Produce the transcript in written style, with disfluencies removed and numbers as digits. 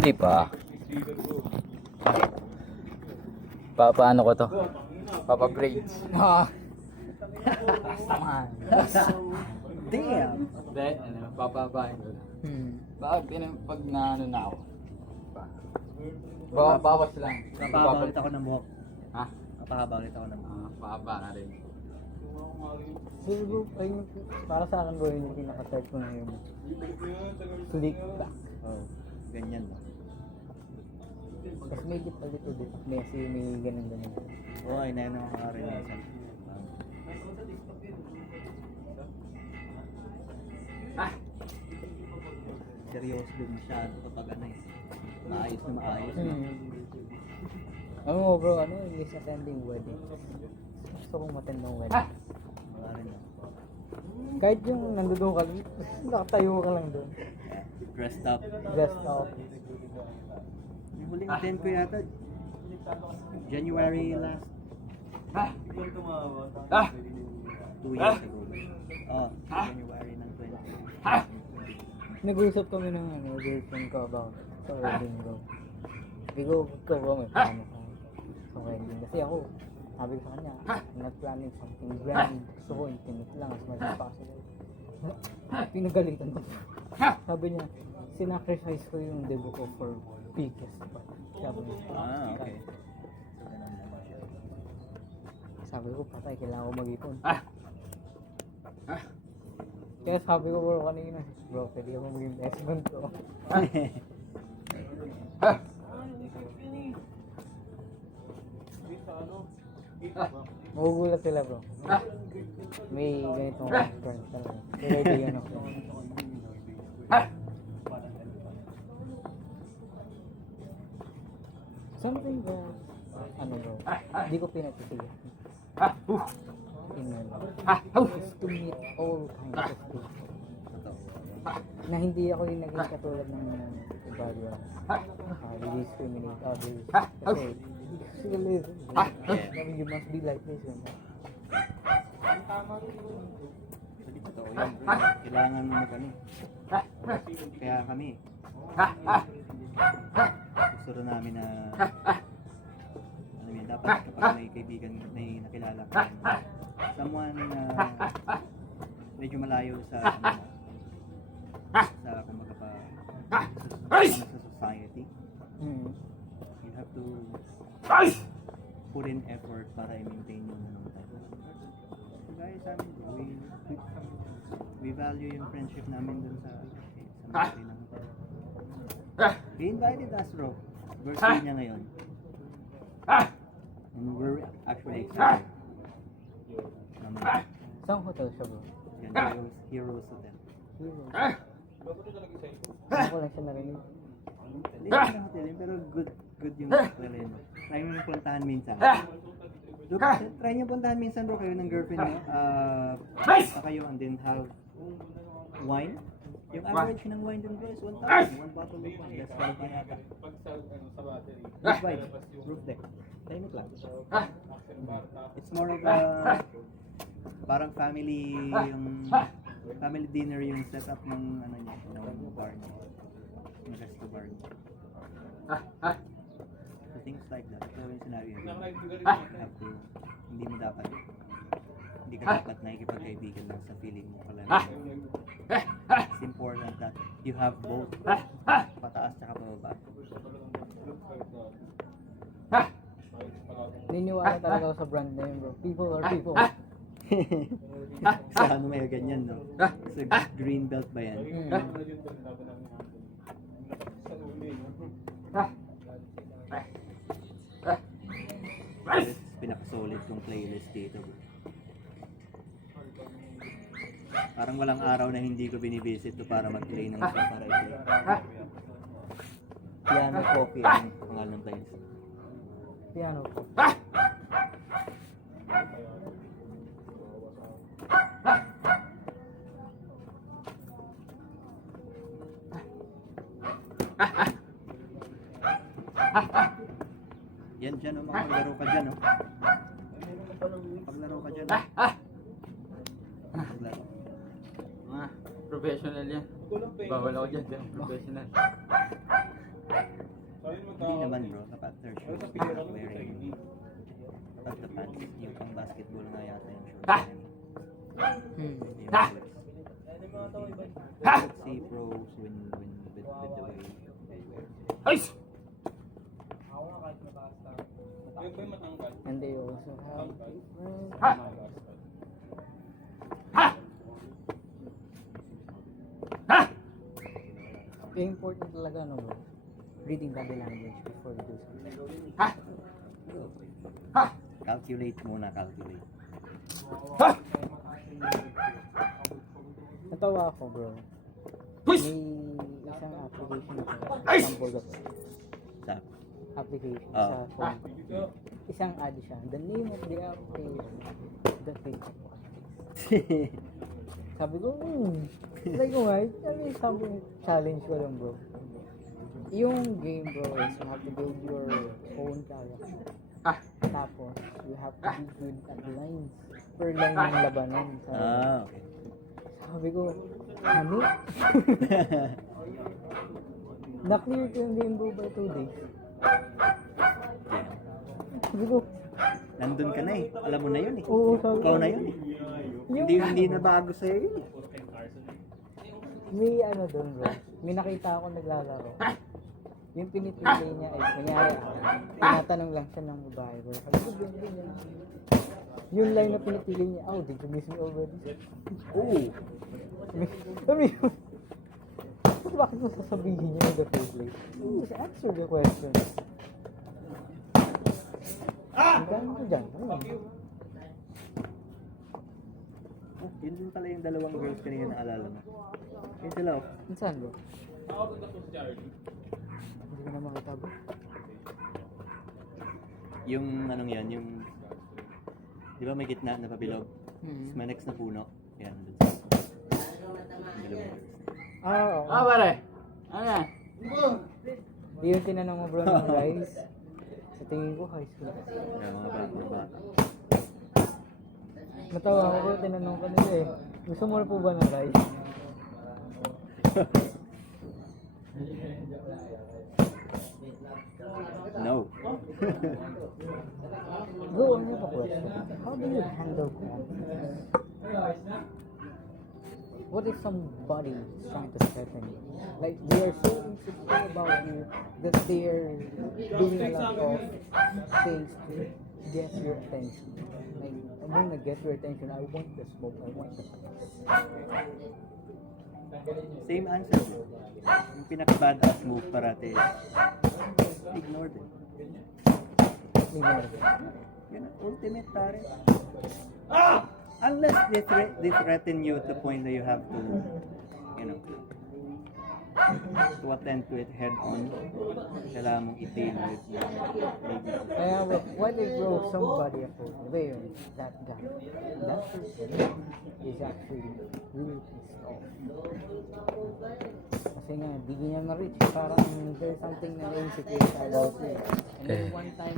Hindi pa. Paano ko to? Papa braids. Saman. Damn. Hindi, papabahin ko na. Bakit pag naano na ako? Bawas lang. Napahaba ulit ako ng buhok. Ha? Napahaba ulit ako ng buhok. Pahaba na rin. Siguro, ayun, para sa akin bro, yung pinaka-type ko na yung slick back. Oh, ganyan ba? Tapos may dip a little bit, messy, may ganun-ganun. Oo, ay na yun ang karanasan. Seryoso din masyado kapag ano eh. Maayos na maayos. No? Ano mo bro, ano yung is attending wedding? Gusto kong matend ng wedding. Wala rin na. Kahit yung nandoon ka lang, nakatayo ka lang doon. Dressed up. Dressed up. Yung huling attend ko yata, January last. 2 years ago. Oh, January ng 20. Nag-uusap kami ng girlfriend ko about sa wedding bro. Sabi ko, ikaw ba may plano ka sa wedding? Kasi ako, sabi ko sa kanya, I'm not planning something grand. Gusto ko intimate lang as much as possible. Pinagalitan ko. Sabi niya, sinacrifice ko yung debo ko for biggest. Sabi niya, Okay. sabi ko, patay, kailangan ko mag-ipon. Kaya sabi ko bro kanina, bro, pwede ako maging investment ko. Magugulat sila bro. May ganitong restaurant talaga. Kaya kaibigan ako. Something that, ano bro, hindi ko pinatitigan. Is to meet all kinds of people. Na hindi ako yung naging katulad ng iba yun. Discriminate others. Kasi, sila is, you must be like this. Hindi totoo yan. Kailangan mo mag ano. Kaya kami. Gusto rin namin na dapat kapag may kaibigan may nakilala ka someone na medyo malayo sa kumbaga pa sa society, you have to put in effort para i-maintain yung type. So guys, we value yung friendship namin dun sa birthday namin. He invited us bro, birthday niya ngayon. And we're actually excited. Saan hotel siya bro? Yan, Heroes Hotel. Saan ko lang siya narinig? Hindi na hotel yun, pero good yung hotel yun. Try mo puntahan minsan. Look, try nyo puntahan minsan bro, kayo ng girlfriend nyo. Pa kayo and then have wine. Yung average ng wine dun bro is 1,000. One bottle of wine. That's all pa yata. Roof vibe. Roof deck. Tahimik lang. It's more of a parang family yung family dinner yung setup ng ano niya, ng bar niya. Yung resto bar niya. So things like that. So yung scenario you have to, hindi ka dapat nakikipagkaibigan lang sa feeling mo pala. It's important that you have both pataas tsaka pababa. Niniwala talaga ako sa brand name bro. People are people. Sa ano may ganyan no? Sa green belt ba yan? Pinaka-solid kong playlist dito bro. Parang walang araw na hindi ko binivisit to para mag-play ng isa para i-play. Piano Coffee ang pangalan ng playlist. Piano ko. Yan dyan o, makapaglaro ka dyan o. Paglaro ka dyan o. Paglaro. Professional yan. Bawal ako dyan, professional. naman bro, kapag third shoes, you're wearing kapag the pants, yung pang basketball nga yata yung shoes. Hmm. Let's see pros with the way they wear. And they also have different Kaya important talaga no bro, reading body language before you do something. Calculate muna, calculate. Natawa ako bro. May isang application ako. Sample ko. Sa Application Ah. sa phone. Isang ad siya. The name of the application, the TikTok. Sabi ko, like ko nga, something challenge ko lang bro. Yung game bro is you have to build your own character. Tapos, you have to be good at lines. Per line ng labanan. Okay. Sabi ko, ano? Na-clear ko yung game bro by 2 days. Sabi ko, Nandun ka na eh. Alam mo na yun eh. oo, sabi ko. Ikaw na yun eh. Hindi na bago sa'yo yun eh. May ano doon bro, may nakita ako naglalaro. Yung pinipili niya ay, kunyari ako, tinatanong lang siya ng babae bro. Sabi ko, ganyan. Yung line na pinipili niya, oh, did you miss me already? Oo. Sabi ko, bakit mo sasabihin niya in the first place? Just answer the question. Ang gano'n ko dyan. Yun din pala yung dalawang girls kanina na alala mo. Yun sila oh. Saan bro? Hindi ko na makita bro. Yung anong yan, yung di ba may gitna na pabilog? Hmm. May next na puno. Yan, dun sa yung dalawang girls. Oo. Pare. Ano yan? Di yung tinanong mo bro ng guys. Sa tingin ko high school. Yung mga bata. Natawa ako bro, tinanong ko nila eh. Gusto mo na po ba ng rice? No. Bro, I have a question. How do you handle conflict? What if somebody is trying to threaten you? Like, they are so insecure about you that they are doing a lot of things to get your attention. Like, I want to get your attention. I want the smoke. I want the Same answer. Yung pinaka-badass move parate is ignore them. ignore. Yun ang ultimate pare. Unless they threaten you to the point that you have to, to attend to it head on. Kailangan mong i-deal with maybe. Kaya, what if bro, somebody approached me, wait, that guy, that person is actually really pissed off. Kasi nga, di niya ma-reach, parang there's something na insecure about you. And then one time,